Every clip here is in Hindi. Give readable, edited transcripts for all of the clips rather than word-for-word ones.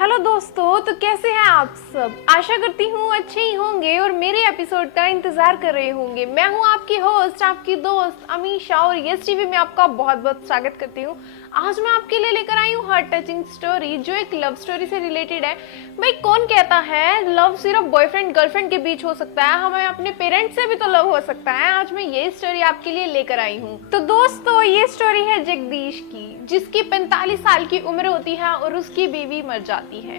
हेलो दोस्तों, तो कैसे हैं आप सब। आशा करती हूँ अच्छे ही होंगे और मेरे एपिसोड का इंतजार कर रहे होंगे। मैं हूँ आपकी होस्ट, आपकी दोस्त अमीशा और यस टीवी में आपका बहुत बहुत स्वागत करती हूँ। आज मैं आपके लिए लेकर आई हूँ हार्ट टचिंग स्टोरी जो एक लव स्टोरी से रिलेटेड है। भाई कौन कहता है लव सिर्फ बॉयफ्रेंड गर्लफ्रेंड के बीच हो सकता है, हमें अपने पेरेंट्स से भी तो लव हो सकता है। आज मैं ये स्टोरी आपके लिए लेकर आई हूँ। तो दोस्तों ये स्टोरी है जगदीश की, जिसकी 45 साल की उम्र होती है और उसकी बीवी मर जाती है।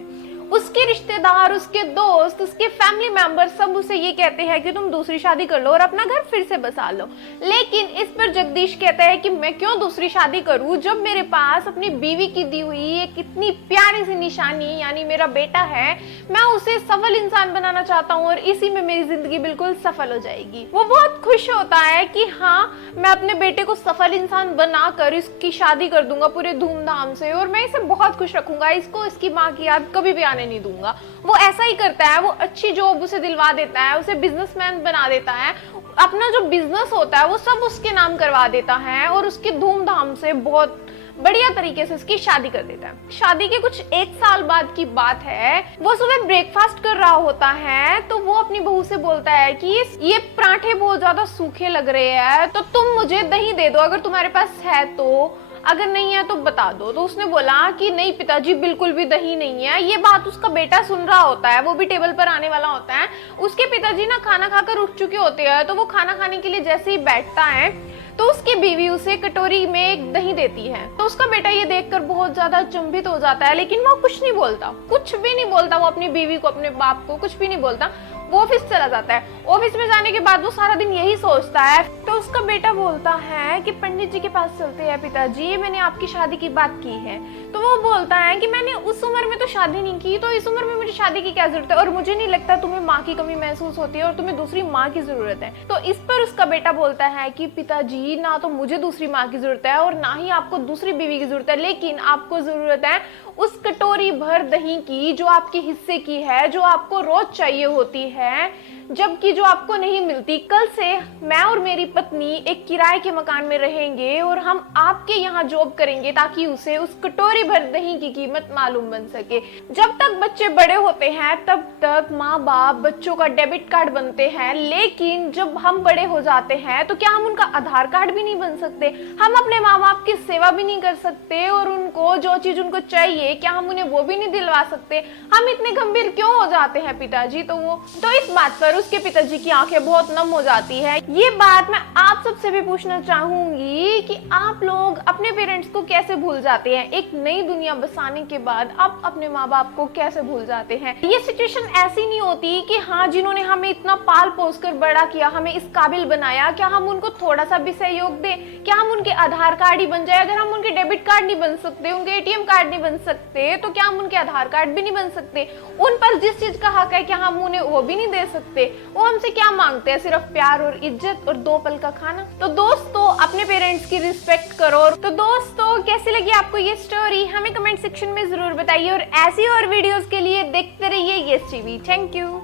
उसके रिश्तेदार, उसके दोस्त, उसके फैमिली मेंबर सब उसे ये कहते हैं कि तुम दूसरी शादी कर लो और अपना घर फिर से बसा लो। लेकिन इस पर जगदीश कहता है कि मैं क्यों दूसरी शादी करूं जब मेरे पास अपनी बीवी की दी हुई एक इतनी प्यारी सी निशानी यानी मेरा बेटा है। मैं उसे सफल इंसान बनाना चाहता हूं और इसी में मेरी जिंदगी बिल्कुल सफल हो जाएगी। वो बहुत खुश होता है कि हाँ, मैं अपने बेटे को सफल इंसान बनाकर इसकी शादी कर दूंगा पूरे धूमधाम से और मैं इसे बहुत खुश रखूंगा। इसको इसकी माँ की याद कभी भी नहीं दूंगा। वो ऐसा ही करता है, वो अच्छी जॉब उसे दिलवा देता है, उसे बिजनेसमैन बना देता है, अपना जो बिजनेस होता है वो सब उसके नाम करवा देता है और उसकी धूमधाम से बहुत बढ़िया तरीके से उसकी शादी कर देता है। शादी के कुछ 1 साल बाद की बात है। वो सुबह ब्रेकफास्ट कर रहा होता है तो वो अपनी बहू से बोलता है कि ये पराठे बहुत ज्यादा सूखे लग रहे हैं, तो तुम मुझे दही दे दो अगर तुम्हारे पास है तो, अगर नहीं है तो बता दो। तो उसने बोला कि नहीं पिताजी, बिल्कुल भी दही नहीं है। ये बात उसका बेटा सुन रहा होता है, वो भी टेबल पर आने वाला होता है। उसके पिताजी ना खाना खाकर उठ चुके होते हैं, तो वो खाना खाने के लिए जैसे ही बैठता है तो उसकी बीवी उसे कटोरी में एक दही देती है। तो उसका बेटा ये देखकर बहुत ज्यादा अचंभित हो जाता है, लेकिन वो कुछ नहीं बोलता, कुछ भी नहीं बोलता। वो अपनी बीवी को, अपने बाप को कुछ भी नहीं बोलता। वो ऑफिस चला जाता है। ऑफिस में जाने के बाद वो सारा दिन यही सोचता है। तो उसका बेटा बोलता है कि पंडित जी के पास चलते हैं पिताजी, मैंने आपकी शादी की बात की है। तो वो बोलता है कि मैंने उस उम्र में तो शादी नहीं की, तो इस उम्र में मुझे शादी की क्या जरूरत है, और मुझे नहीं लगता तुम्हें माँ की कमी महसूस होती है और तुम्हें दूसरी माँ की जरूरत है। तो इस पर उसका बेटा बोलता है कि पिताजी, ना तो मुझे दूसरी माँ की जरूरत है और ना ही आपको दूसरी बीवी की जरूरत है, लेकिन आपको जरूरत है उस कटोरी भर दही की जो आपके हिस्से की है, जो आपको रोज चाहिए होती है, जबकि जो आपको नहीं मिलती। कल से मैं और मेरी पत्नी एक किराए के मकान में रहेंगे और हम आपके यहाँ जॉब करेंगे ताकि उसे उस कटोरी भर दही की कीमत मालूम बन सके। जब तक बच्चे बड़े होते हैं तब तक माँ बाप बच्चों का डेबिट कार्ड बनते हैं, लेकिन जब हम बड़े हो जाते हैं तो क्या हम उनका आधार कार्ड भी नहीं बन सकते? हम अपने माँ बाप की सेवा भी नहीं कर सकते और उनको जो चीज उनको चाहिए क्या हम उन्हें वो भी नहीं दिलवा सकते? हम इतने गंभीर क्यों हो जाते हैं पिताजी? तो इस बात पर उसके पिताजी की आंखें बहुत नम हो जाती है। ये बात मैं आप सबसे भी पूछना चाहूंगी कि आप लोग अपने पेरेंट्स को कैसे भूल जाते हैं? एक नई दुनिया बसाने के बाद आप अपने माँ बाप को कैसे भूल जाते हैं? ये सिचुएशन ऐसी नहीं होती कि हाँ, जिन्होंने हमें इतना पाल पोस कर बड़ा किया, हमें इस काबिल बनाया, क्या हम उनको थोड़ा सा भी सहयोग दें? क्या हम उनके आधार कार्ड ही बन जाए? अगर हम उनके डेबिट कार्ड नहीं बन सकते, उनके ATM कार्ड नहीं बन सकते, तो क्या हम उनके आधार कार्ड भी नहीं बन सकते? उन पर जिस चीज का हक है क्या हम उन्हें वो भी नहीं दे सकते? वो हमसे क्या मांगते हैं? सिर्फ प्यार और इज्जत और 2 पल का खाना। तो दोस्तों अपने पेरेंट्स की रिस्पेक्ट करो। तो दोस्तों कैसी लगी आपको ये स्टोरी? हमें कमेंट सेक्शन में जरूर बताइए और ऐसी और वीडियोस के लिए देखते रहिए यस टीवी। Thank you.